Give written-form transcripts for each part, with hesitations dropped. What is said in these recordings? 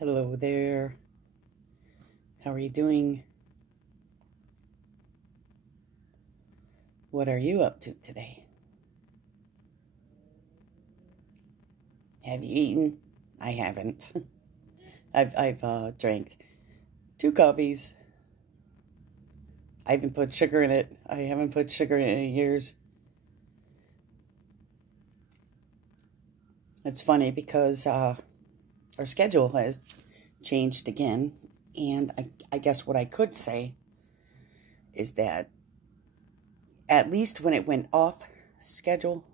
Hello there. How are you doing? What are you up to today? Have you eaten? I haven't. I've drank 2 coffees. I haven't put sugar in it. I haven't put sugar in it in years. It's funny because our schedule has changed again, and I guess what I could say is that at least when it went off schedule,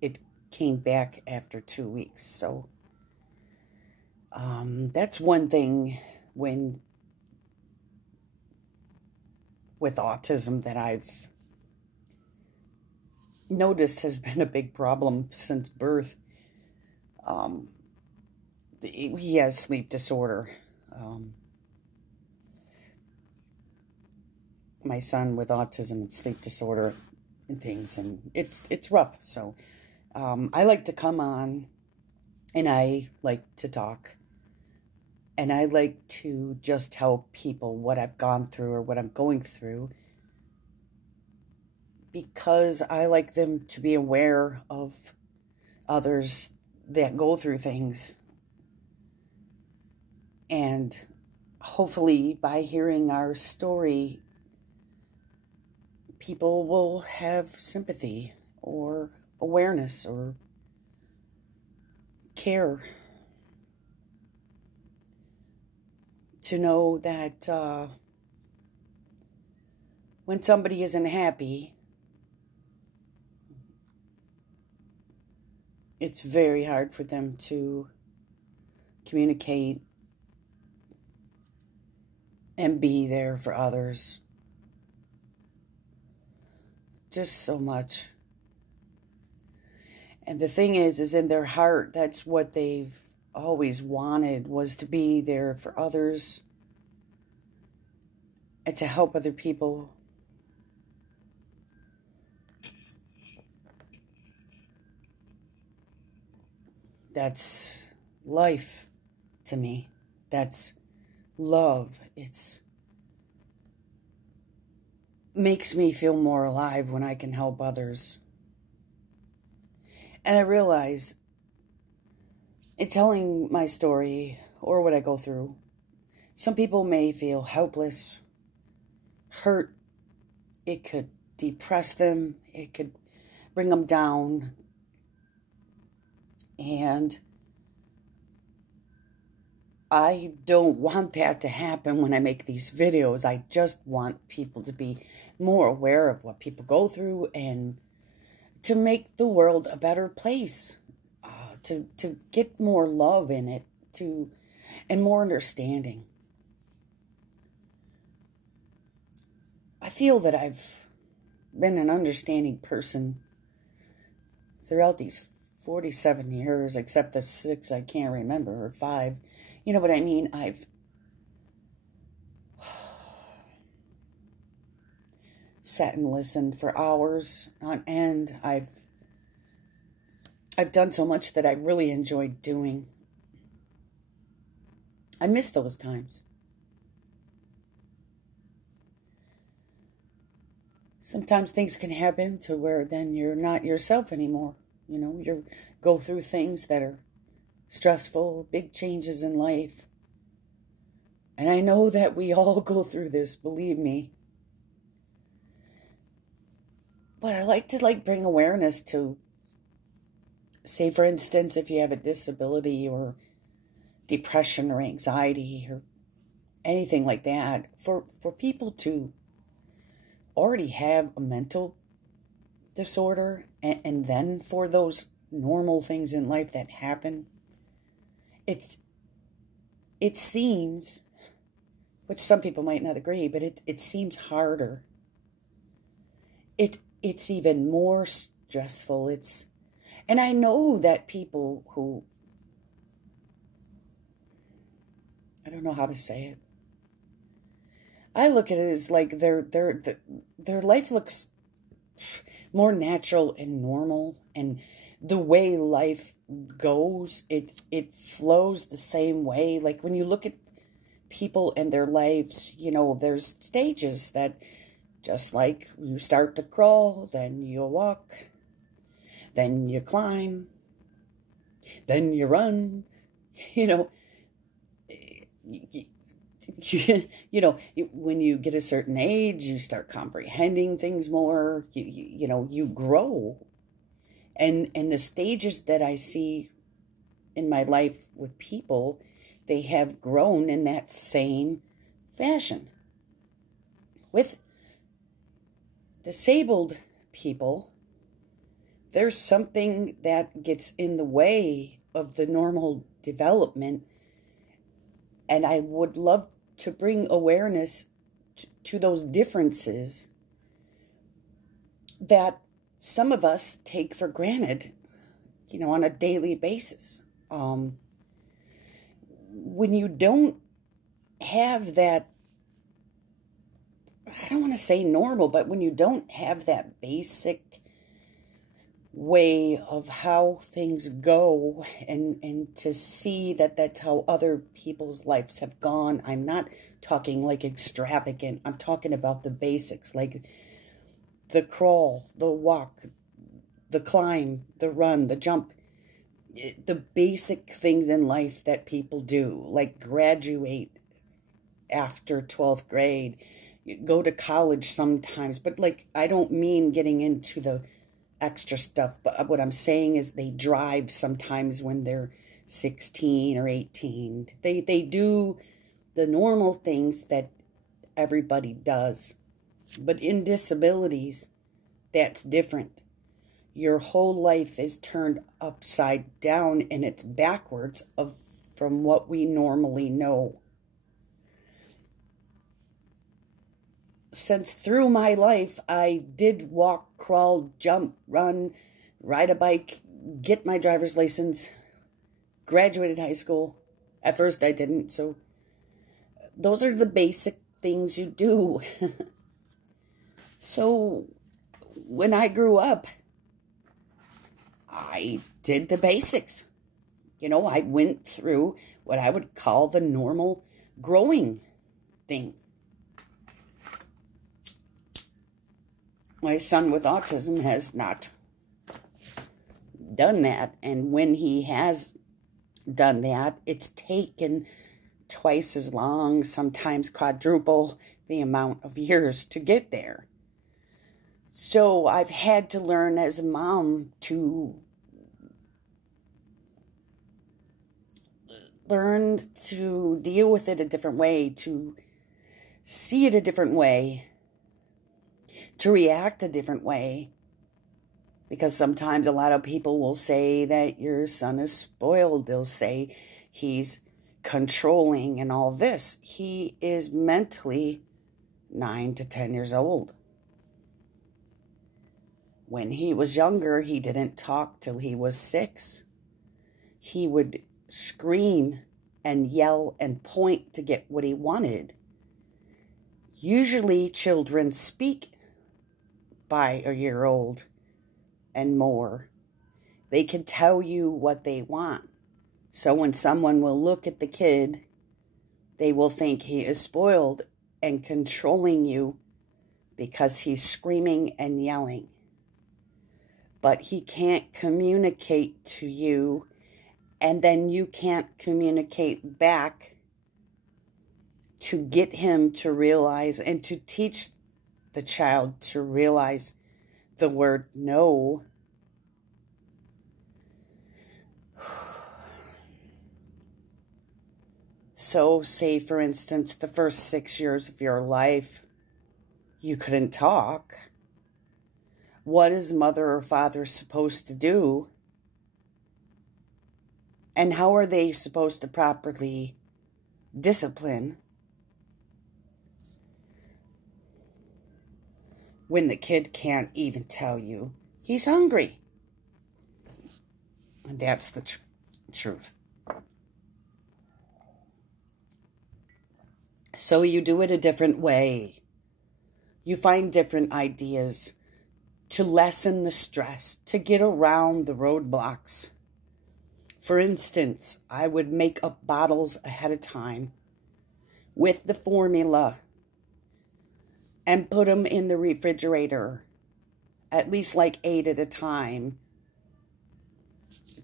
it came back after 2 weeks. So that's one thing with autism that I've noticed has been a big problem since birth. He has sleep disorder. My son with autism and sleep disorder and things, and it's rough. So I like to come on, and I like to talk, and I like to just tell people what I've gone through or what I'm going through, because I like them to be aware of others that go through things. And hopefully by hearing our story, people will have sympathy or awareness or care to know that when somebody isn't happy, it's very hard for them to communicate and be there for others. Just so much. And the thing is in their heart, that's what they've always wanted, was to be there for others and to help other people. That's life to me. That's love. It makes me feel more alive when I can help others. And I realize in telling my story or what I go through, some people may feel helpless, hurt. It could depress them. It could bring them down. And I don't want that to happen when I make these videos. I just want people to be more aware of what people go through and to make the world a better place, to get more love in it, and more understanding. I feel that I've been an understanding person throughout these 47 years, except the 6 I can't remember, or 5. You know what I mean? I've sat and listened for hours on end. I've done so much that I really enjoyed doing. I miss those times. Sometimes things can happen to where then you're not yourself anymore. You know, you go through things that are stressful, big changes in life. And I know that we all go through this, believe me. But I like to bring awareness to, say for instance, if you have a disability or depression or anxiety or anything like that, for people to already have a mental disorder, and then for those normal things in life that happen, it seems, which some people might not agree, but it seems harder. It's even more stressful. And I know that people who, I don't know how to say it. I look at it as like their life looks more natural and normal and the way life goes, it flows the same way. Like when you look at people and their lives, there's stages that just like you start to crawl, then you walk, then you climb, then you run, you know, when you get a certain age, you start comprehending things more, you grow. And the stages that I see in my life with people, they have grown in that same fashion. With disabled people, there's something that gets in the way of the normal development, and I would love to bring awareness to those differences that some of us take for granted, on a daily basis. When you don't have that, I don't want to say normal, but when you don't have that basic way of how things go, and to see that that's how other people's lives have gone. I'm not talking like extravagant. I'm talking about the basics, like the crawl, the walk, the climb, the run, the jump, the basic things in life that people do, like graduate after 12th grade, go to college sometimes, but like, I don't mean getting into the extra stuff, but what I'm saying is they drive sometimes when they're 16 or 18. They do the normal things that everybody does. But in disabilities, that's different. Your whole life is turned upside down, and it's backwards from what we normally know. Since through my life, I did walk, crawl, jump, run, ride a bike, get my driver's license, graduated high school. At first I didn't, so those are the basic things you do. So when I grew up, I did the basics. I went through what I would call the normal growing thing. My son with autism has not done that. And when he has done that, it's taken twice as long, sometimes quadruple the amount of years to get there. So I've had to learn as a mom to learn to deal with it a different way, to see it a different way, to react a different way. Because sometimes a lot of people will say that your son is spoiled. They'll say he's controlling and all this. He is mentally 9 to 10 years old. When he was younger, he didn't talk till he was 6. He would scream and yell and point to get what he wanted. Usually children speak by a year old and more. They can tell you what they want. So when someone will look at the kid, they will think he is spoiled and controlling you because he's screaming and yelling. But he can't communicate to you, and then you can't communicate back to get him to realize and to teach the child to realize the word no. So say, for instance, the first 6 years of your life, you couldn't talk. What is mother or father supposed to do? And how are they supposed to properly discipline when the kid can't even tell you he's hungry? And that's the truth. So you do it a different way. You find different ideas to lessen the stress, to get around the roadblocks. For instance, I would make up bottles ahead of time with the formula and put them in the refrigerator, at least like 8 at a time,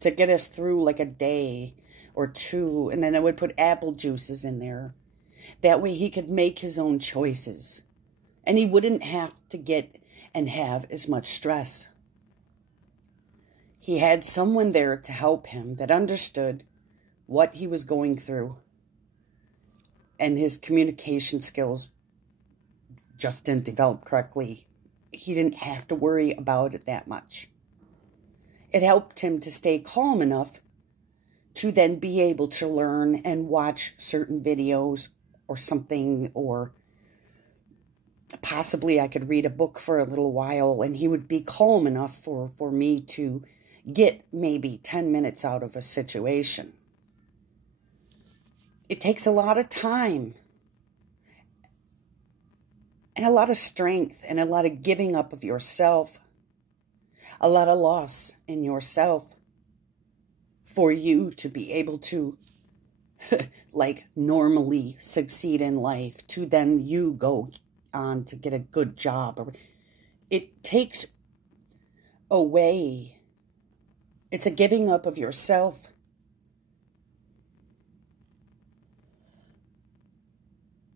to get us through like a day or two. And then I would put apple juices in there. That way he could make his own choices. And he wouldn't have to get and have as much stress. He had someone there to help him that understood what he was going through. And his communication skills just didn't develop correctly. He didn't have to worry about it that much. It helped him to stay calm enough to then be able to learn and watch certain videos or something, or possibly I could read a book for a little while and he would be calm enough for me to get maybe 10 minutes out of a situation. It takes a lot of time and a lot of strength and a lot of giving up of yourself, a lot of loss in yourself for you to be able to like normally succeed in life, to then you go on to get a good job. It takes away. It's a giving up of yourself.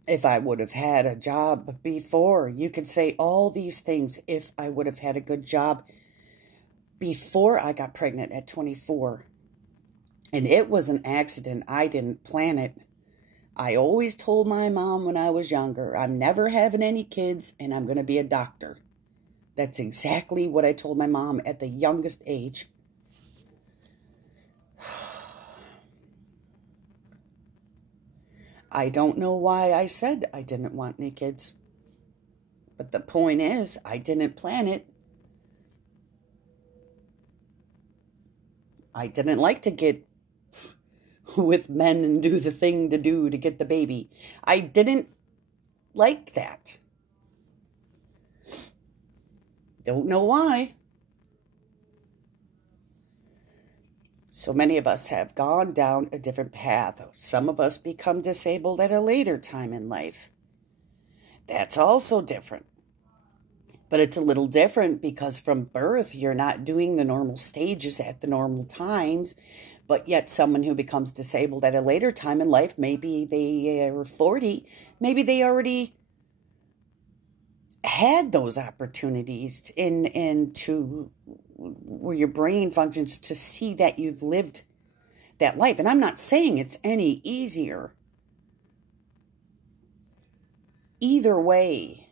If I would have had a job before, you could say all these things. If I would have had a good job before I got pregnant at 24, and it was an accident, I didn't plan it. I always told my mom when I was younger, I'm never having any kids and I'm going to be a doctor. That's exactly what I told my mom at the youngest age. I don't know why I said I didn't want any kids. But the point is, I didn't plan it. I didn't like to get with men and do the thing to do to get the baby. I didn't like that. Don't know why. So many of us have gone down a different path. Some of us become disabled at a later time in life. That's also different. But it's a little different because from birth, you're not doing the normal stages at the normal times. But yet someone who becomes disabled at a later time in life, maybe they are 40, maybe they already had those opportunities into where your brain functions to see that you've lived that life. And I'm not saying it's any easier. Either way,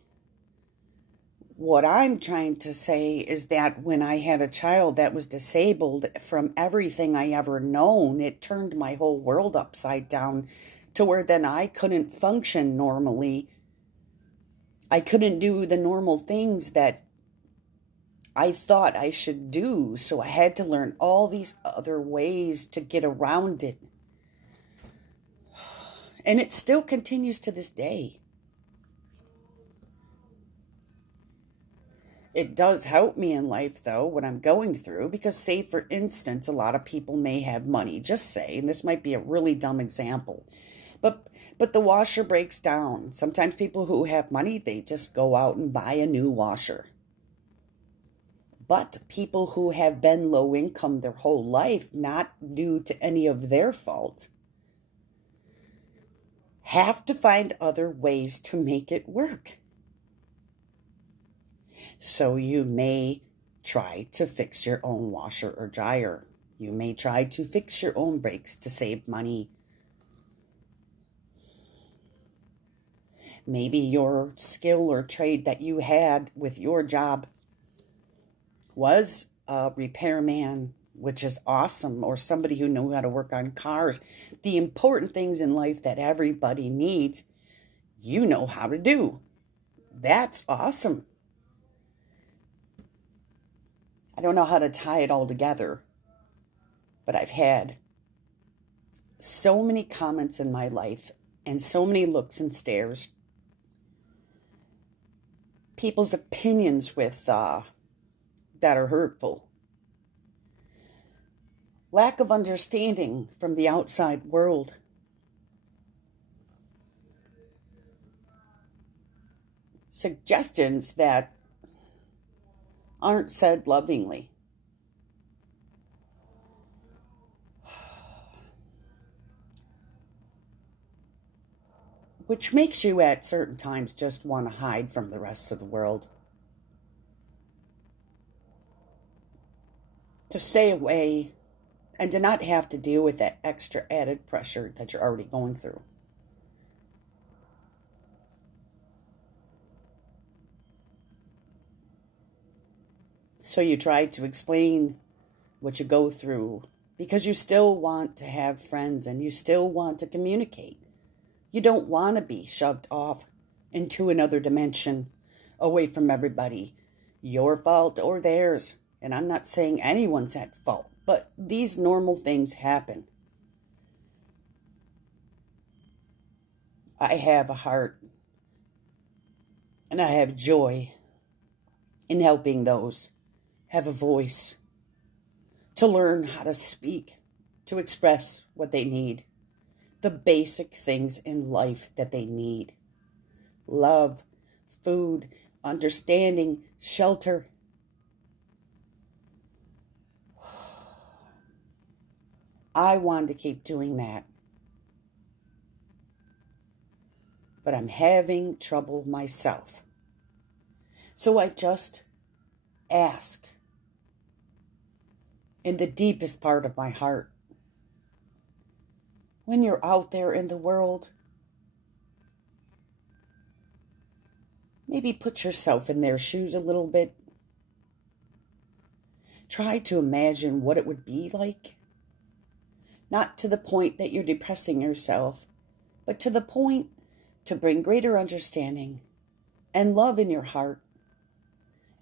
what I'm trying to say is that when I had a child that was disabled from everything I ever known, it turned my whole world upside down to where then I couldn't function normally. I couldn't do the normal things that I thought I should do, so I had to learn all these other ways to get around it. And it still continues to this day. It does help me in life, though, what I'm going through, because say, for instance, a lot of people may have money. Just say, and this might be a really dumb example, but the washer breaks down. Sometimes people who have money, they just go out and buy a new washer. But people who have been low income their whole life, not due to any of their fault, have to find other ways to make it work. So you may try to fix your own washer or dryer. You may try to fix your own brakes to save money. Maybe your skill or trade that you had with your job was a repairman, which is awesome, or somebody who knew how to work on cars. The important things in life that everybody needs, you know how to do. That's awesome. I don't know how to tie it all together, but I've had so many comments in my life and so many looks and stares. People's opinions with that are hurtful. Lack of understanding from the outside world. Suggestions that aren't said lovingly. Which makes you at certain times just want to hide from the rest of the world. To stay away and to not have to deal with that extra added pressure that you're already going through. So you try to explain what you go through because you still want to have friends and you still want to communicate. You don't want to be shoved off into another dimension away from everybody. Your fault or theirs. And I'm not saying anyone's at fault, but these normal things happen. I have a heart and I have joy in helping those have a voice, to learn how to speak, to express what they need, the basic things in life that they need. Love, food, understanding, shelter. I want to keep doing that. But I'm having trouble myself. So I just ask in the deepest part of my heart, when you're out there in the world, maybe put yourself in their shoes a little bit. Try to imagine what it would be like. Not to the point that you're depressing yourself, but to the point to bring greater understanding and love in your heart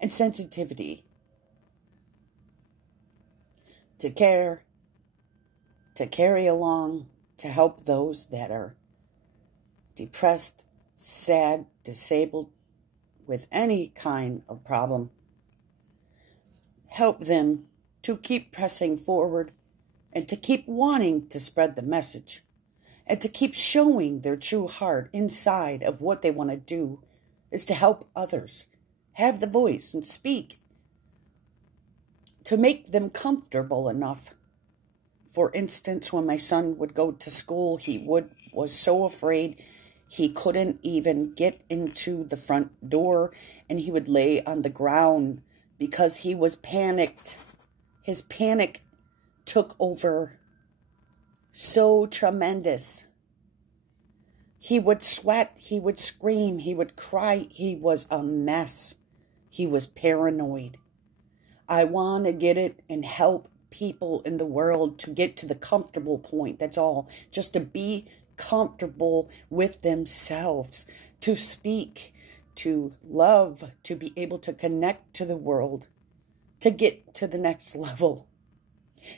and sensitivity. To care, to carry along, to help those that are depressed, sad, disabled, with any kind of problem. Help them to keep pressing forward and to keep wanting to spread the message and to keep showing their true heart inside of what they want to do is to help others, have the voice and speak, to make them comfortable enough. For instance, when my son would go to school, he was so afraid he couldn't even get into the front door, and he would lay on the ground because he was panicked. His panic took over so tremendous. He would sweat, he would scream, he would cry. He was a mess. He was paranoid. I want to get it and help people in the world to get to the comfortable point. That's all. Just to be comfortable with themselves, to speak, to love, to be able to connect to the world, to get to the next level,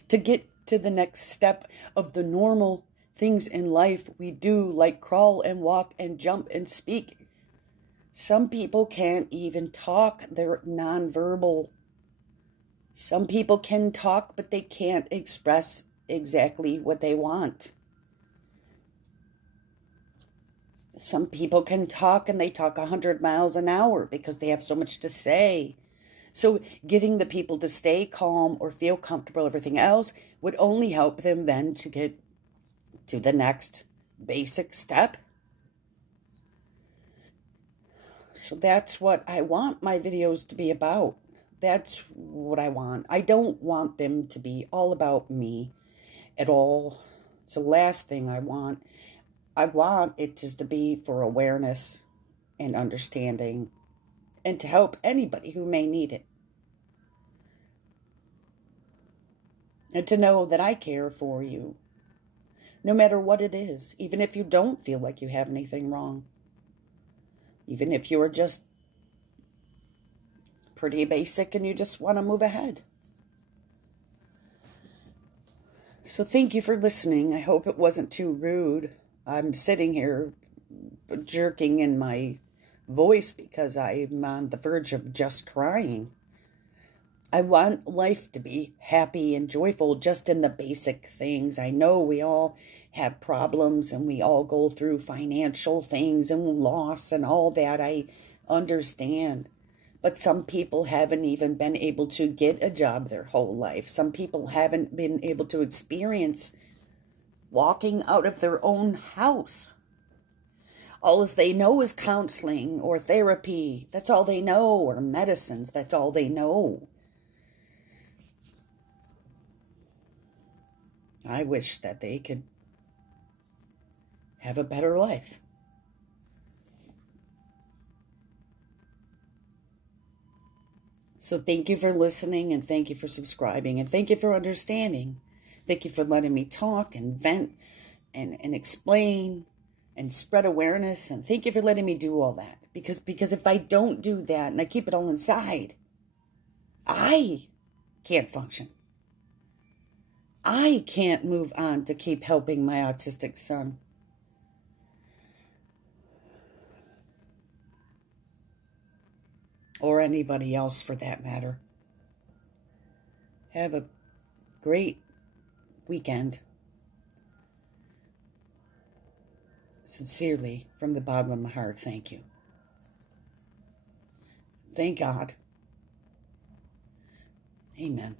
to get to the next step of the normal things in life we do, like crawl and walk and jump and speak. Some people can't even talk. They're nonverbal. Some people can talk, but they can't express exactly what they want. Some people can talk and they talk 100 miles an hour because they have so much to say. So getting the people to stay calm or feel comfortable, everything else, would only help them then to get to the next basic step. So that's what I want my videos to be about. That's what I want. I don't want them to be all about me at all. It's the last thing I want. I want it just to be for awareness and understanding and to help anybody who may need it. And to know that I care for you, no matter what it is, even if you don't feel like you have anything wrong. Even if you are just pretty basic and you just want to move ahead. So thank you for listening. I hope it wasn't too rude. I'm sitting here jerking in my voice because I'm on the verge of just crying. I want life to be happy and joyful just in the basic things. I know we all have problems and we all go through financial things and loss and all that. I understand. But some people haven't even been able to get a job their whole life. Some people haven't been able to experience walking out of their own house. All as they know is counseling or therapy. That's all they know. Or medicines. That's all they know. I wish that they could have a better life. So thank you for listening, and thank you for subscribing, and thank you for understanding. Thank you for letting me talk and vent and explain and spread awareness, and thank you for letting me do all that. Because if I don't do that and I keep it all inside, I can't function. I can't move on to keep helping my autistic son. Or anybody else for that matter. Have a great weekend. Sincerely, from the bottom of my heart, thank you. Thank God. Amen.